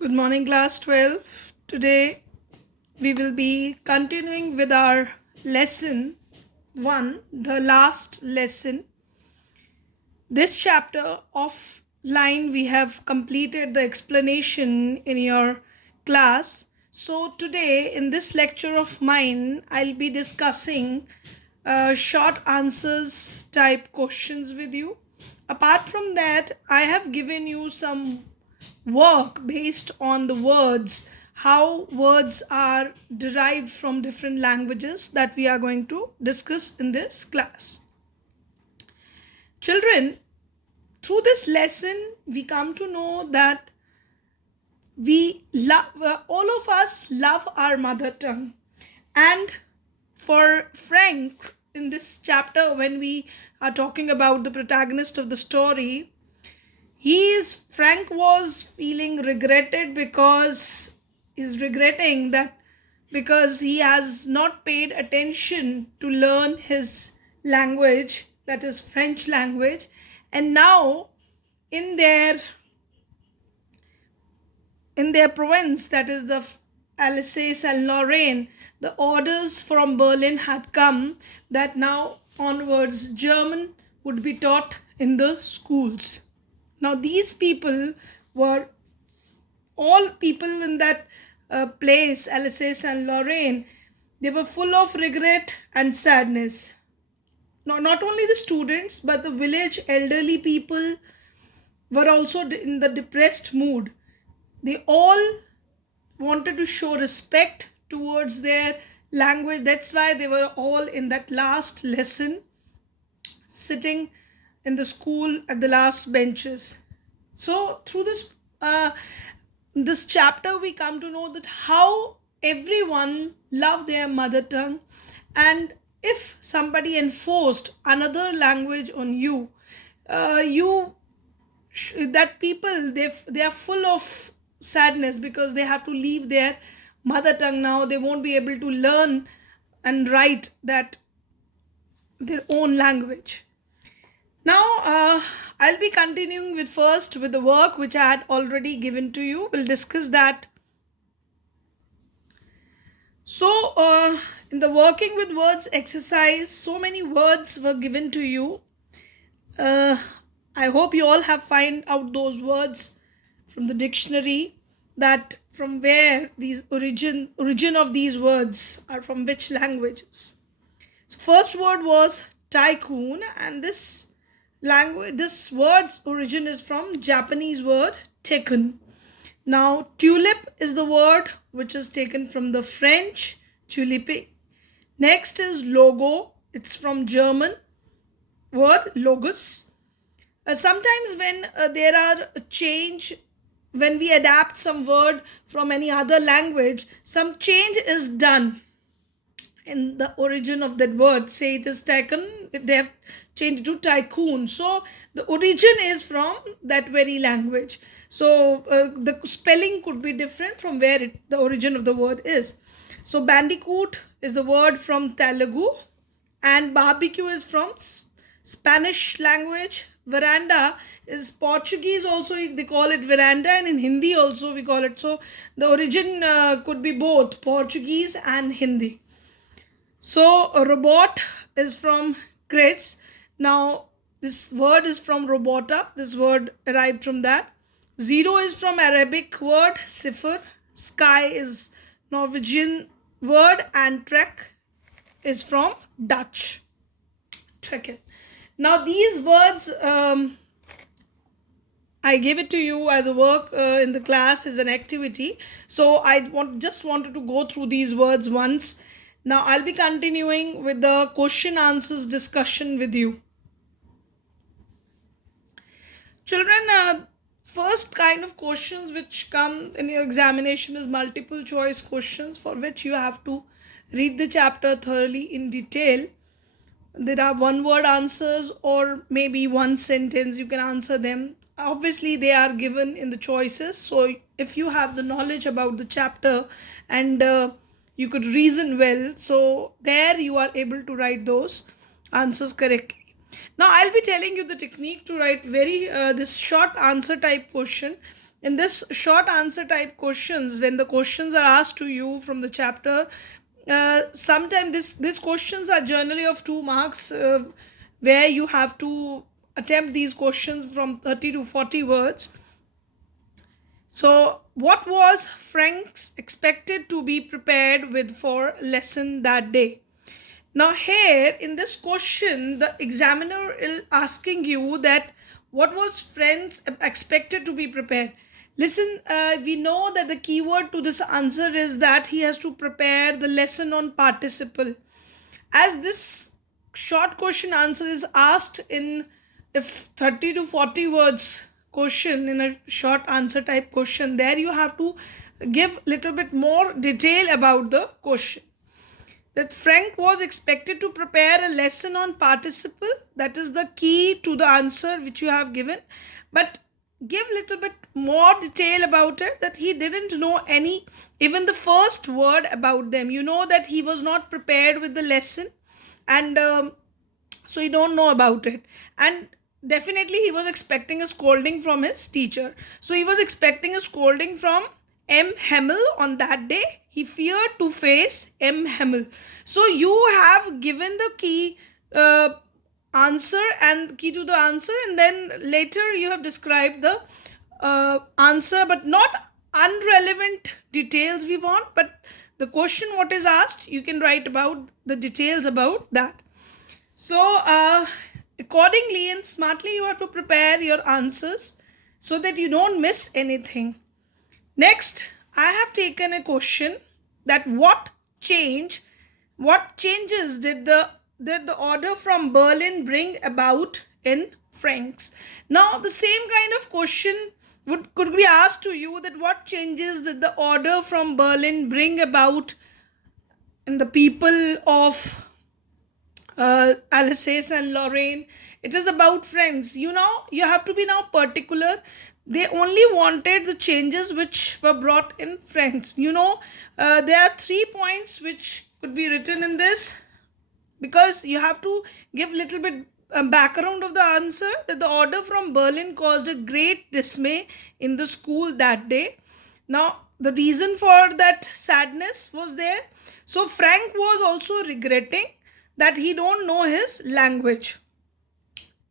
Good morning, class 12. Today we will be continuing with our lesson 1, the last lesson. This chapter of line we have completed the explanation in your class. So, today in this lecture of mine, I'll be discussing short answers type questions with you. Apart from that, I have given you some work based on the words, how words are derived from different languages that we are going to discuss in this class. Children, through this lesson, we come to know that we love, all of us love our mother tongue. And for Frank, in this chapter, when we are talking about the protagonist of the story, Frank was feeling regretted because he's regretting that because he has not paid attention to learn his language, that is French language, and now in their province, that is the Alsace-Lorraine, the orders from Berlin had come that now onwards German would be taught in the schools. Now these people were all people in that place, Alsace-Lorraine. They were full of regret and sadness. Not only the students, but the village elderly people were also in the depressed mood. They all wanted to show respect towards their language. That's why they were all in that last lesson, sitting in the school at the last benches. So through this chapter, we come to know that how everyone love their mother tongue, and if somebody enforced another language on you, that people they are full of sadness because they have to leave their mother tongue. Now they won't be able to learn and write that their own language. Now, I'll be continuing with the work which I had already given to you. We'll discuss that. So, in the working with words exercise, so many words were given to you. I hope you all have find out those words from the dictionary, that from where these origin of these words are, from which languages. So first word was tycoon, and this word's origin is from Japanese word tekun. Now tulip is the word which is taken from the French tulipe. Next is logo. It's from German word logos. Sometimes when there are a change, when we adapt some word from any other language, some change is done in the origin of that word. Say it is taken, they have changed to tycoon. So the origin is from that very language. So the spelling could be different from where the origin of the word is. So bandicoot is the word from Telugu, and barbecue is from Spanish language. Veranda is Portuguese, also they call it veranda, and in Hindi also we call it. So the origin could be both Portuguese and Hindi. So a robot is from Chris. Now this word is from robota. This word arrived from that. Zero is from Arabic word sifr. Sky is Norwegian word, and trek is from Dutch. Trekken. Now these words, I gave it to you as a work in the class, as an activity. So I just wanted to go through these words once. Now I'll be continuing with the question answers discussion with you. Children, first kind of questions which come in your examination is multiple choice questions, for which you have to read the chapter thoroughly in detail. There are one word answers, or maybe one sentence you can answer them. Obviously they are given in the choices, so if you have the knowledge about the chapter and you could reason well, so there you are able to write those answers correctly. Now I'll be telling you the technique to write this short answer type question. in this short answer type questions, when the questions are asked to you from the chapter, sometimes these questions are generally of 2 marks, where you have to attempt these questions from 30 to 40 words. So, what was Frank's expected to be prepared with for lesson that day? Now, here in this question, the examiner is asking you that what was Frank's expected to be prepared. Listen, we know that the keyword to this answer is that he has to prepare the lesson on participle. As this short question answer is asked in if 30 to 40 words question in a short answer type question, there you have to give little bit more detail about the question. That Frank was expected to prepare a lesson on participle, that is the key to the answer which you have given, but give little bit more detail about it, that he didn't know any, even the first word about them. You know that he was not prepared with the lesson, and so he don't know about it, and definitely he was expecting a scolding from his teacher. So he was expecting a scolding from M. Hamill on that day. He feared to face M. Hamill. So you have given the key answer and key to the answer, and then later you have described the answer, but not unrelevant details we want, but the question what is asked, you can write about the details about that. So, accordingly and smartly, you have to prepare your answers so that you don't miss anything. Next, I have taken a question that what changes did the order from Berlin bring about in Franks? Now, the same kind of question could be asked to you, that what changes did the order from Berlin bring about in the people of Alsace and Lorraine. It is about friends. You know, you have to be now particular. They only wanted the changes which were brought in friends. You know, there are 3 points which could be written in this, because you have to give little bit background of the answer, that the order from Berlin caused a great dismay in the school that day. Now, the reason for that sadness was there. So Frank was also regretting that he don't know his language.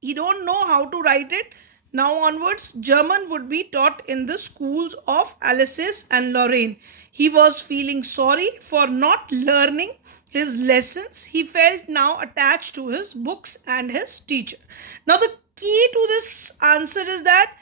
He don't know how to write it. Now onwards, German would be taught in the schools of Alsace and Lorraine. He was feeling sorry for not learning his lessons. He felt now attached to his books and his teacher. Now the key to this answer is that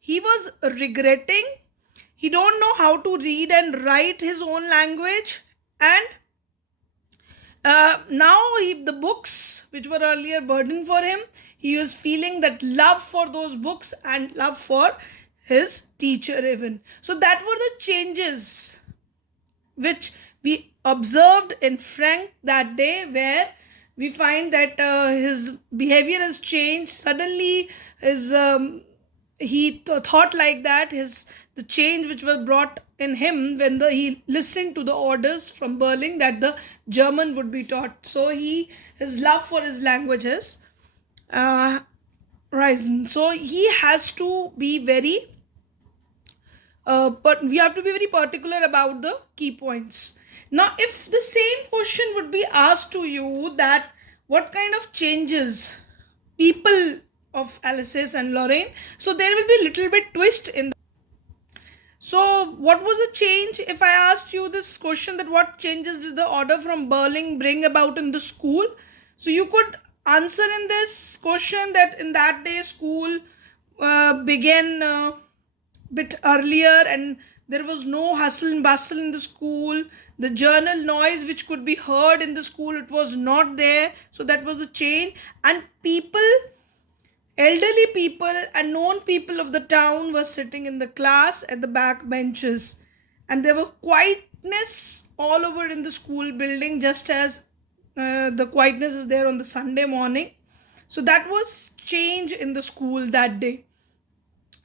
he was regretting. He don't know how to read and write his own language, and now the books which were earlier burden for him, he was feeling that love for those books and love for his teacher even. So that were the changes which we observed in Frank that day, where we find that his behavior has changed suddenly. He thought like that. The change which was brought in him when he listened to the orders from Berlin that the German would be taught. So his love for his languages risen. So he has to be very but we have to be very particular about the key points. Now, if the same question would be asked to you, that what kind of changes people of Alsace and Lorraine, so there will be a little bit twist in. So, what was the change? If I asked you this question, that what changes did the order from Berlin bring about in the school? So, you could answer in this question that in that day school began bit earlier, and there was no hustle and bustle in the school. The journal noise which could be heard in the school, it was not there. So that was the change. And elderly people and known people of the town were sitting in the class at the back benches, and there were quietness all over in the school building, just as the quietness is there on the Sunday morning. So that was change in the school that day.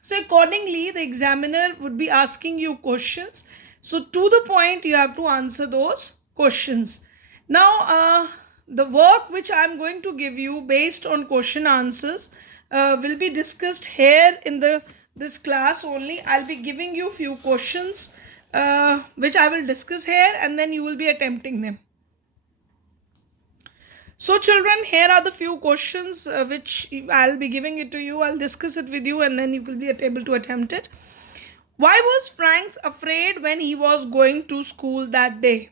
So accordingly, the examiner would be asking you questions. So to the point, you have to answer those questions. Now, the work which I am going to give you based on question answers will be discussed here in the this class only, I'll be giving you few questions which I will discuss here, and then you will be attempting them. So, children, here are the few questions which I'll be giving it to you. I'll discuss it with you, and then you will be able to attempt it. Why was Frank afraid when he was going to school that day?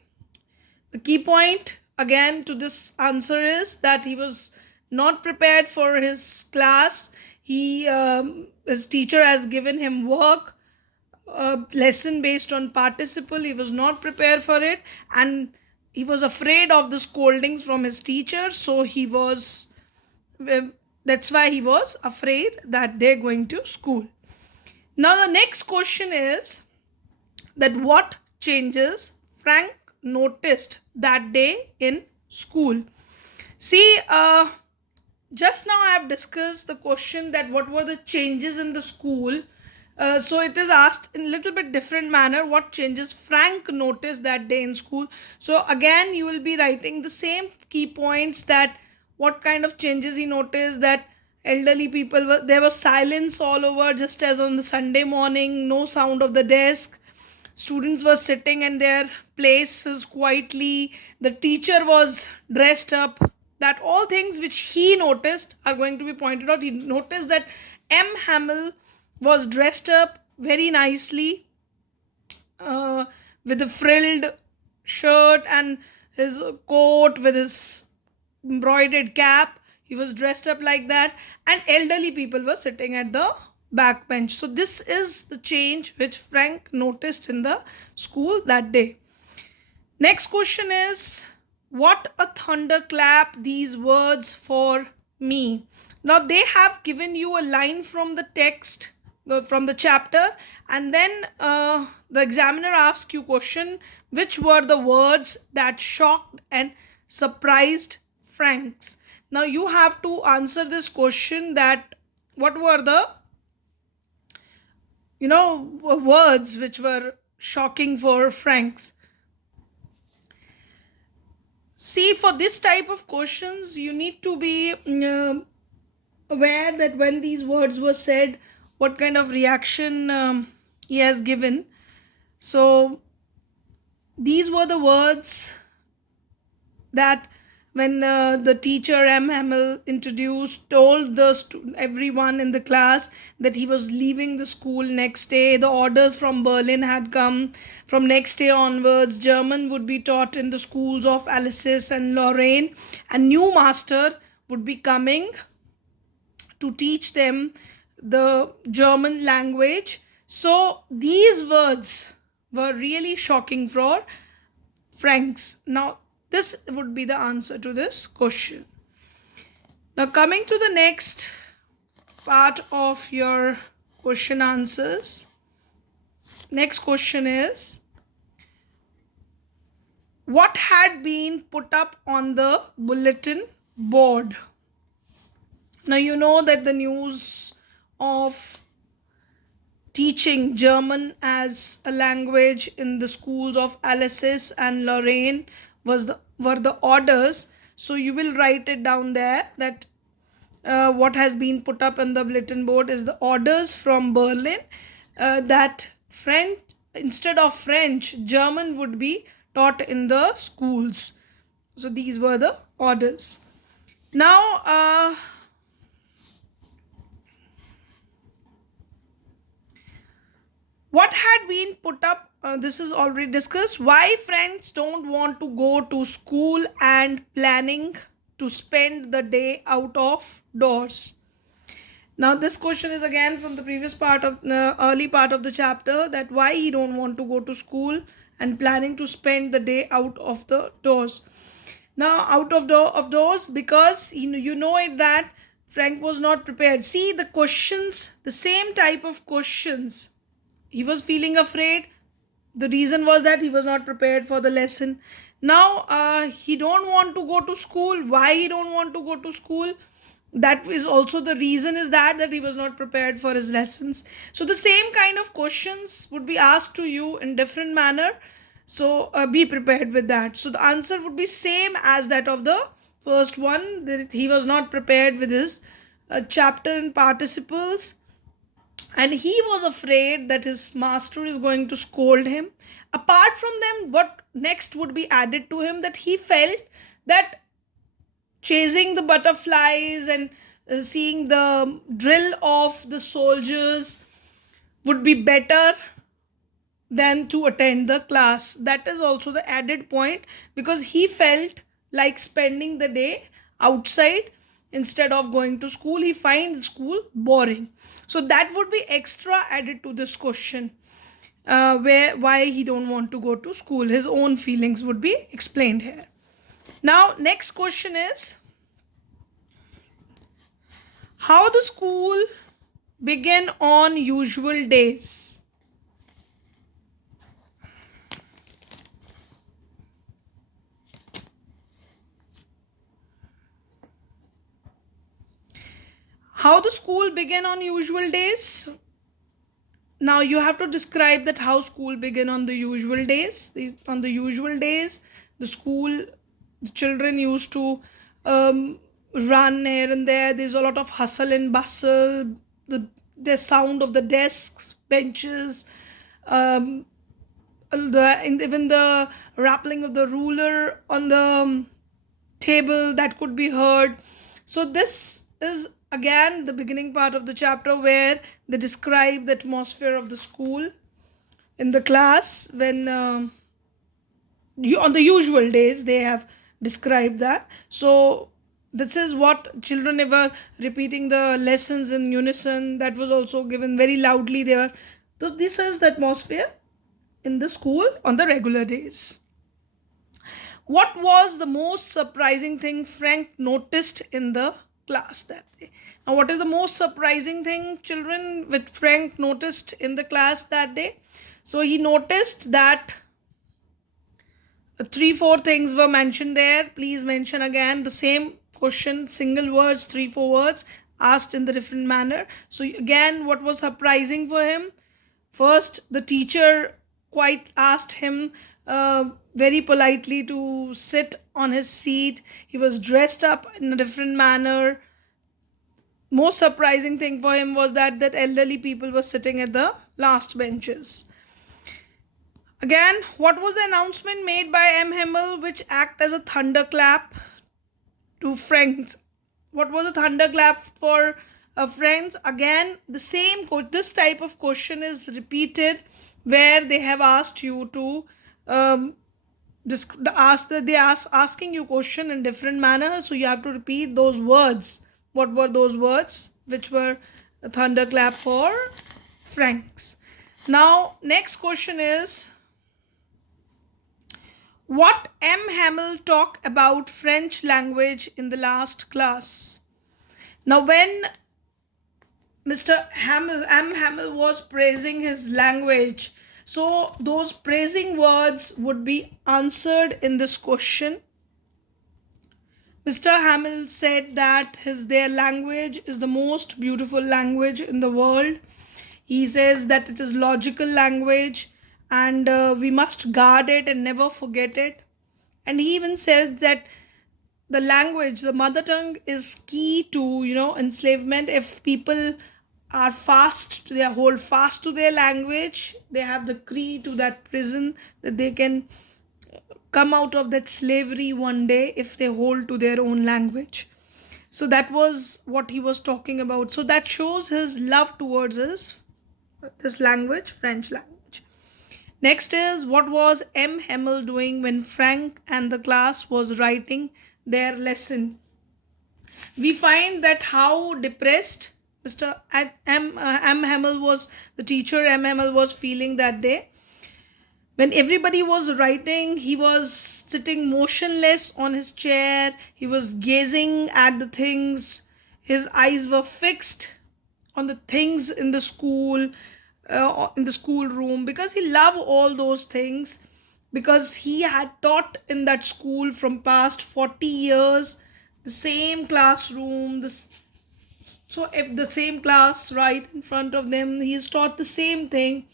The key point again to this answer is that he was not prepared for his class. His teacher has given him work, a lesson based on participle. He was not prepared for it, and he was afraid of the scoldings from his teacher. So that's why he was afraid that they're going to school. Now the next question is that what changes Frank noticed that day in school. See, just now I have discussed the question that what were the changes in the school. So it is asked in a little bit different manner, what changes Frank noticed that day in school. So again you will be writing the same key points, that what kind of changes he noticed, that elderly people were there, was silence all over just as on the Sunday morning, no sound of the desk, students were sitting in their places quietly, the teacher was dressed up. That all things which he noticed are going to be pointed out. He noticed that M. Hamill was dressed up very nicely, uh, with a frilled shirt and his coat with his embroidered cap. He was dressed up like that, and elderly people were sitting at the back bench. So this is the change which Frank noticed in the school that day. Next question is, what a thunderclap these words for me. Now they have given you a line from the text, from the chapter, and then the examiner asks you question, which were the words that shocked and surprised Franks. Now you have to answer this question, that what were the words which were shocking for Franks. See, for this type of questions, you need to be aware that when these words were said, what kind of reaction he has given. So, these were the words that when the teacher M. Hamill told everyone in the class that he was leaving the school next day. The orders from Berlin had come. From next day onwards, German would be taught in the schools of Alsace and Lorraine. A new master would be coming to teach them the German language. So these words were really shocking for Franks. Now, this would be the answer to this question. Now, coming to the next part of your question answers. Next question is, what had been put up on the bulletin board? Now, you know that the news of teaching German as a language in the schools of Alsace and Lorraine were the orders. So you will write it down there, that what has been put up on the bulletin board is the orders from Berlin, that French, instead of French, German would be taught in the schools. So these were the orders. Now, what had been put up, this is already discussed. Why friends don't want to go to school and planning to spend the day out of doors. Now this question is again from the previous part of the early part of the chapter, that why he don't want to go to school and planning to spend the day out of the doors. Now out of doors, because you know it that Frank was not prepared. See the questions, the same type of questions. He was feeling afraid. The reason was that he was not prepared for the lesson. Now he don't want to go to school. Why he don't want to go to school? That is also the reason, is that he was not prepared for his lessons. So the same kind of questions would be asked to you in different manner. So be prepared with that. So the answer would be same as that of the first one, that he was not prepared with his chapter in participles. and he was afraid that his master is going to scold him. Apart from them, what next would be added to him, that he felt that chasing the butterflies and seeing the drill of the soldiers would be better than to attend the class. That is also the added point, because he felt like spending the day outside instead of going to school. He finds school boring. So that would be extra added to this question, where why he don't want to go to school. His own feelings would be explained here. Now, next question is, how the school begin on usual days. How the school begin on usual days. Now you have to describe that how school begin on the usual days. On the usual days, the school, the children used to run here and there. There's a lot of hustle and bustle. The sound of the desks, benches, um, and even the rattling of the ruler on the table, that could be heard. So this is again the beginning part of the chapter, where they describe the atmosphere of the school in the class when on the usual days they have described that. So this is what children ever repeating the lessons in unison. That was also given very loudly there. So this is the atmosphere in the school on the regular days. What was the most surprising thing Frank noticed in the class that day? Now, what is the most surprising thing, children, with Frank noticed in the class that day? So he noticed that three, four things were mentioned there. Please mention again the same question, single words, three, four words asked in the different manner. So again, what was surprising for him? First, the teacher quite asked him very politely to sit on his seat. He was dressed up in a different manner. Most surprising thing for him was that elderly people were sitting at the last benches. Again, what was the announcement made by M. Hamill which act as a thunderclap to friends? What was a thunderclap for friends? Again, the same this type of question is repeated, where they have asked you to asking you question in different manner, so you have to repeat those words. What were those words which were a thunderclap for Franks? Now, next question is, what M. Hamill talked about French language in the last class? Now, when Mr. M. Hamill was praising his language, so those praising words would be answered in this question. Mr. Hamill said that their language is the most beautiful language in the world. He says that it is logical language, and we must guard it and never forget it. And he even said that the language, the mother tongue, is key to enslavement. If people are fast, they hold fast to their language, they have the key to that prison, that they can come out of that slavery one day if they hold to their own language. So that was what he was talking about. So that shows his love towards this language, French language. Next is, what was M. Hamill doing when Frank and the class was writing their lesson? We find that how depressed Mr. M. Hamill was, the teacher M. Hamill was feeling that day. When everybody was writing, he was sitting motionless on his chair. He was gazing at the things. His eyes were fixed on the things in the school, in the schoolroom, because he loved all those things, because he had taught in that school from past 40 years, the same classroom, so if the same class right in front of them, he's taught the same thing.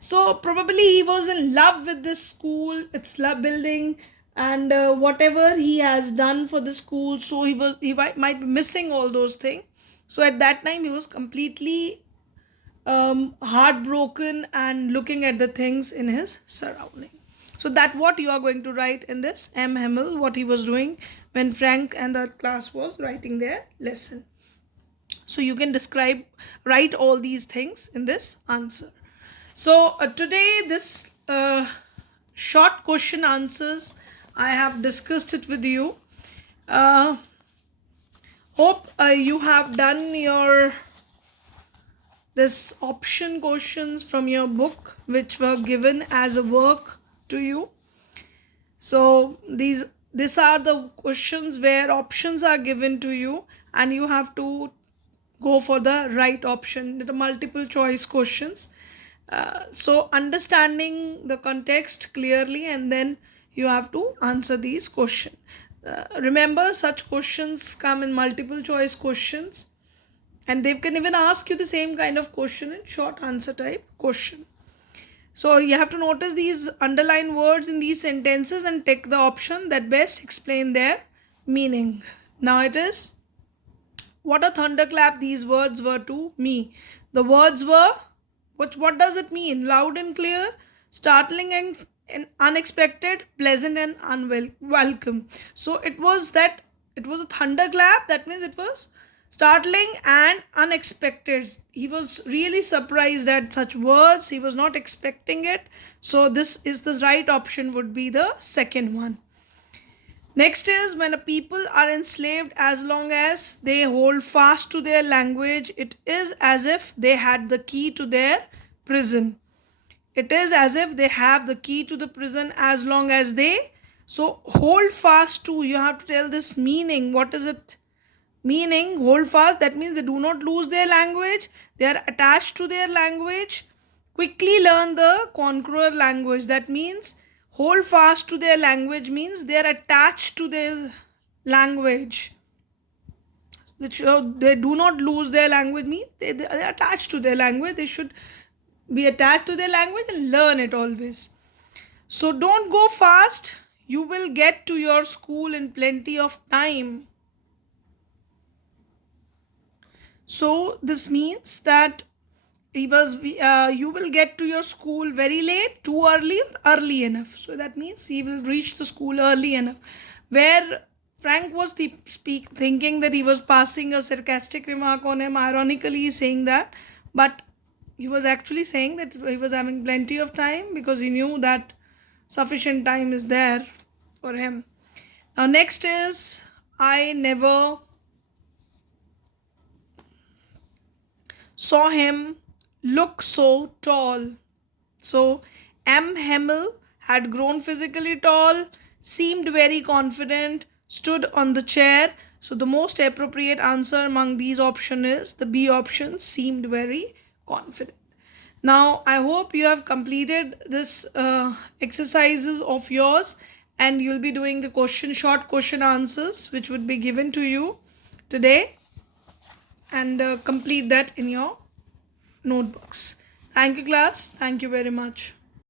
So probably he was in love with this school, its building, and whatever he has done for the school. So he might be missing all those things. So at that time he was completely heartbroken and looking at the things in his surrounding. So that what you are going to write in this. M. Hamill, what he was doing when Frank and the class was writing their lesson. So you can write all these things in this answer. So today this short question answers, I have discussed it with you. Hope you have done your this option questions from your book which were given as a work to you. So these are the questions where options are given to you and you have to go for the right option, the multiple choice questions. So understanding the context clearly, and then you have to answer these questions. Remember, such questions come in multiple choice questions, and they can even ask you the same kind of question in short answer type question. So you have to notice these underlined words in these sentences and take the option that best explain their meaning. Now it is, what a thunderclap these words were to me. The words were, what does it mean? Loud and clear, startling and unexpected, pleasant and unwelcome. So it was a thunderclap. That means it was startling and unexpected. He was really surprised at such words. He was not expecting it. So this is the right option, would be the second one. Next is, when a people are enslaved, as long as they hold fast to their language, it is as if they had the key to their prison. It is as if they have the key to the prison as long as they. So hold fast to, you have to tell this meaning. What is it? Meaning, hold fast, that means they do not lose their language. They are attached to their language. Quickly learn the conqueror language. That means hold fast to their language means they are attached to their language. They do not lose their language means they are attached to their language. They should be attached to their language and learn it always. So don't go fast. You will get to your school in plenty of time. So this means that you will get to your school very late, too early, or early enough. So that means he will reach the school early enough. Where Frank was thinking that he was passing a sarcastic remark on him, ironically saying that, but he was actually saying that he was having plenty of time because he knew that sufficient time is there for him. Now next is, I never saw him look so tall. So M. Hamill had grown physically tall, seemed very confident, stood on the chair. So the most appropriate answer among these options is the B option, seemed very confident. Now I hope you have completed this exercises of yours, and you'll be doing the short question answers which would be given to you today, and complete that in your notebooks. Thank you, class. Thank you very much.